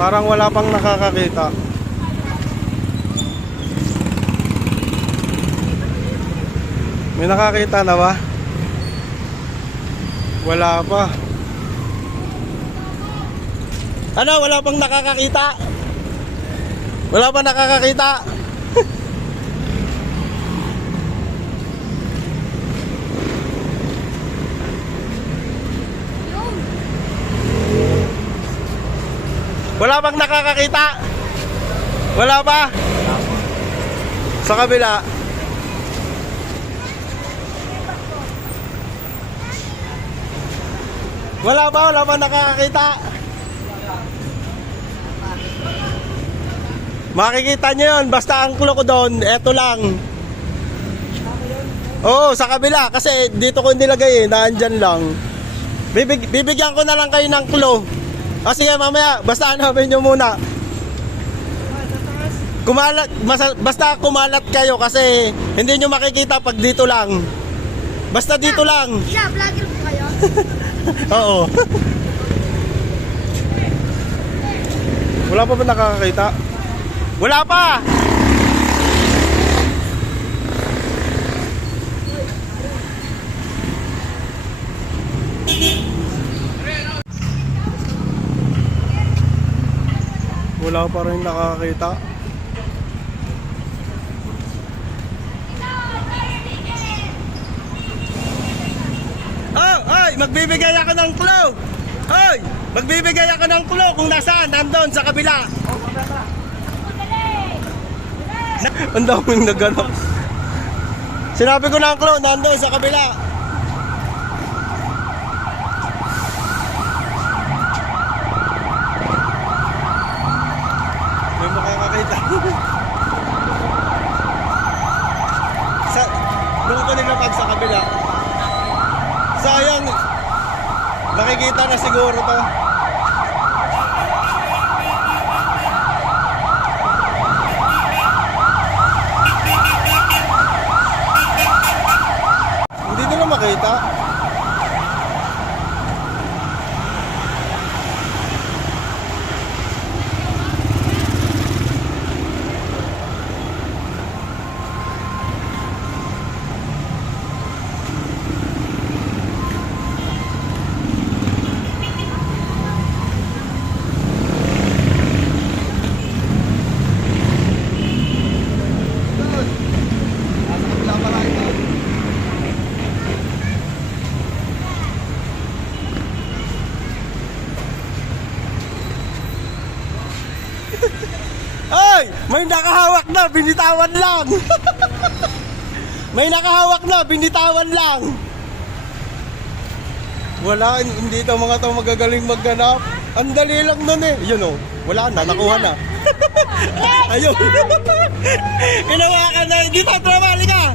Parang wala pang nakakakita. May nakakita na ba? Wala pa. Ano? Wala pang nakakakita? Wala pang nakakakita? Wala bang nakakakita? Wala pa? Sa kabila. Wala ba? Wala bang nakakakita? Makikita nyo yun. Basta ang clue ko doon, eto lang. Oo, sa kabila. Kasi dito ko nilagay eh. Naandyan lang. Bibigyan ko na lang kayo ng clue. O sige mamaya, basta hanapin nyo muna. Basta kumalat kayo kasi hindi nyo makikita pag dito lang. Basta dito lang. Yeah, vlogger po kayo? Oo. Wala pa ba nakakakita? Wala pa! Wala pa rin nakakita. Oh, hoy, magbibigay ako ng clue. Hoy, magbibigay ako ng clue kung nasaan, nandun sa kabila. Ang daming naganap. Sinabi ko na ang clue, nandun sa kabila. May makakakita. Doon ko nilapag sa kabila. Sayang, makikita na siguro to. Hindi nila makita. Ay! May nakahawak na, binitawan lang! May nakahawak na, binitawan lang! Wala, hindi ito mga tao magagaling magganap. Ang dali lang nun eh. Yun o, wala na, nakuha na. Ayun. Ginawa ka na, dito, tramali ka!